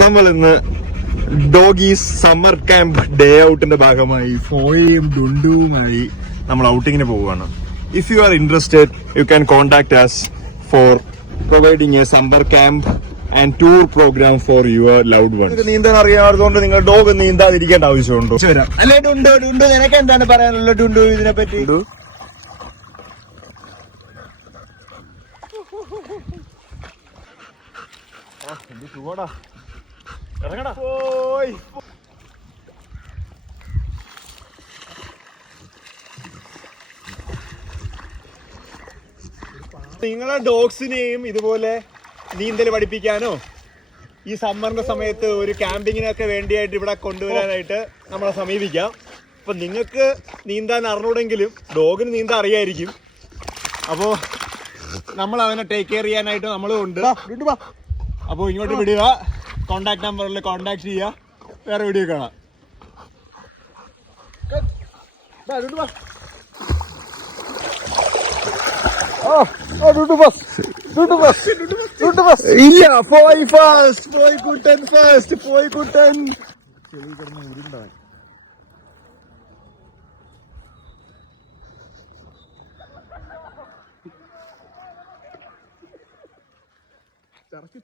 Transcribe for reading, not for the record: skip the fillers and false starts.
നമ്മൾ ഇന്ന് doggies summer camp day ഔട്ടിന്റെ ഭാഗമായി ഫോയയും ഡുണ്ടുവുമായി നമ്മൾ ഔട്ടിങ്ങിന് പോവുകയാണ്. If you are interested you can contact us for providing a summer camp and tour program for your loved one. നീന്താൻ അറിയാത്തതുകൊണ്ട് നിങ്ങൾ ഡോഗ് നീന്താതിരിക്കേണ്ട ആവശ്യമുണ്ടോ? അല്ലെ ഡുണ്ടു, ഡുണ്ടു നിനക്ക് എന്താണ് പറയാനുള്ളത് ഡുണ്ടു ഇതിനെ പറ്റി? നിങ്ങളെ ഡോഗ്സിനെയും ഇതുപോലെ നീന്തൽ പഠിപ്പിക്കാനോ ഈ സമ്മറിന്റെ സമയത്ത് ഒരു ക്യാമ്പിങ്ങിനൊക്കെ വേണ്ടിയായിട്ട് ഇവിടെ കൊണ്ടുവരാനായിട്ട് നമ്മളെ സമീപിക്കാം. അപ്പൊ നിങ്ങൾക്ക് നീന്താൻ അറിഞ്ഞൂടെങ്കിലും ഡോഗിന് നീന്താൻ അറിയായിരിക്കും. അപ്പോൾ നമ്മൾ അവനെ ടേക്ക് കെയർ ചെയ്യാനായിട്ട് നമ്മളും ഉണ്ട്. അപ്പോൾ ഇങ്ങോട്ട് വിടുക, കോണ്ടാക്ട് നമ്പറിൽ കോണ്ടാക്ട് ചെയ്യുക. വേറെ വീഡിയോ കാണാം. ഇല്ല, പോയി ഫാസ്റ്റ്, പോയി കുട്ടൻ ഫാസ്റ്റ്, പോയി കുട്ടൻ. ചെളി കിടന്ന് ഉരുണ്ടായി. ചറക്കി